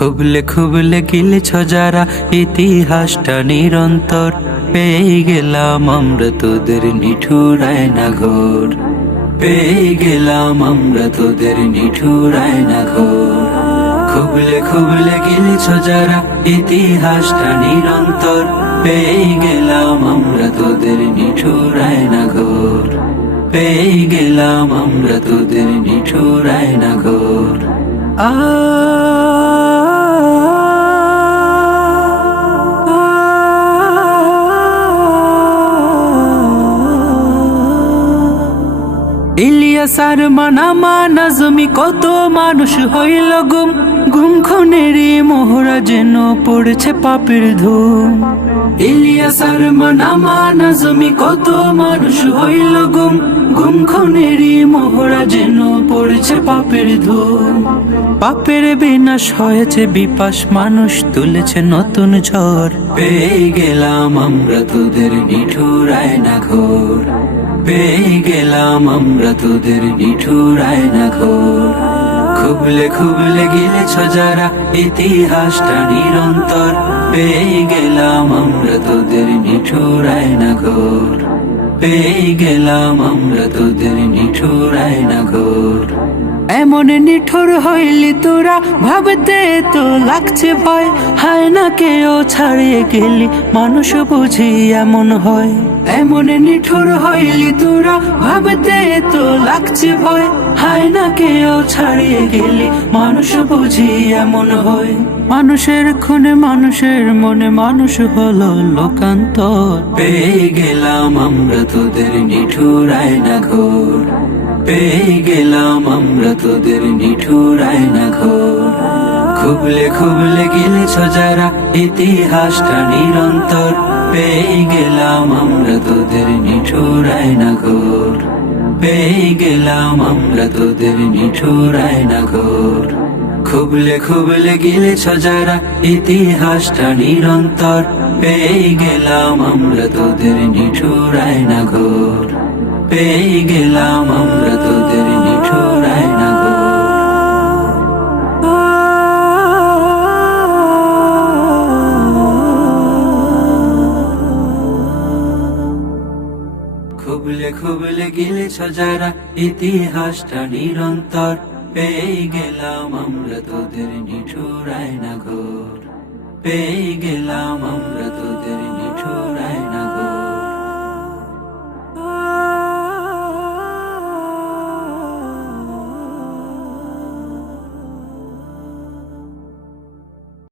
খুবলে খুবলে গিলেছ যারা ইতিহাসটা নিরন্তর পেয়ে গেলাম আমরা তোদের নিঠুরায় না ঘোর পেয়ে গেলাম আমরা তোদের নিঠুরায় না ঘোর খুবলে খুবলে গিলেছ যারা ইতিহাসটা নিরন্তর পেয়ে গেলাম আমরা তোদের নিঠুরায় না ঘোর পেয়ে গেলাম আমরা তোদের নিঠুরায় না ঘোর আ ইলিয়াসার মানামা নাজমি কত মানুষ হইল গুম। গুম খুনেরই মোহরা যেন পড়েছে পাপের ধুম। ইলিয়াসার মানামা নাজমি কত মানুষ হইল গুম। গুম খুনেরই মোহরা যেন পড়েছে পাপের ধুম। পাপের বিনাশ হয়েছে বিপাস মানুষ তুলেছে নতুন ঝড়। পেয়ে গেলাম আমরা তোদের নিঠুরায় না ঘোর পেয়ে গেলাম আমরা তোদের নিঠুরায় না ঘোর খুবলে খুবলে গিলেছ যারা, ইতিহাসটা নিরন্তর পেয়ে গেলাম আমরা তোদের নিঠুরায় না ঘোর পেয়ে গেলাম আমরা তোদের নিঠুরায় না ঘোর এমন নিঠুর হইলি তোরা, ভাবতে তো লাগছে ভয়। হায় কেউ ছাড়িয়ে গেলি মানুষ বুঝি এমন হয়। এমন নিঠুর হইলি তোরা ভাবতে তো লাগছে ভয়। হায় না কেউ ছাড়িয়ে গেলি মানুষ বুঝি এমন হয়। মানুষের খুনে মানুষের মনে মানুষ হলো লোকান্তর। পেয়ে গেলাম আমরা তোদের নিঠুরায় না ঘোর পেয়ে গেলাম আমরা তোদের নিঠুরায় না ঘোর খুবলে খুবলে গিলেছ যারা, ইতিহাসটা নিরন্তর। পেয়ে গেলাম আমরা তোদের নিঠুরায় না ঘোর পেয়ে গেলাম আমরা তোদের নিঠুরায় না ঘোর খুবলে খুবলে গিলেছ যারা, ইতিহাসটা নিরন্তর। পেয়ে গেলাম আমরা তোদের নিঠুরায় না ঘোর পেয়ে গেলাম আমরা তোদের খুবলে খুবলে গিলেছ যারা, ইতিহাসটা নিরন্তর। পেয়ে গেলাম আমরা তোদের নিঠুরায় না ঘোর পেয়ে গেলাম আমরা তোদের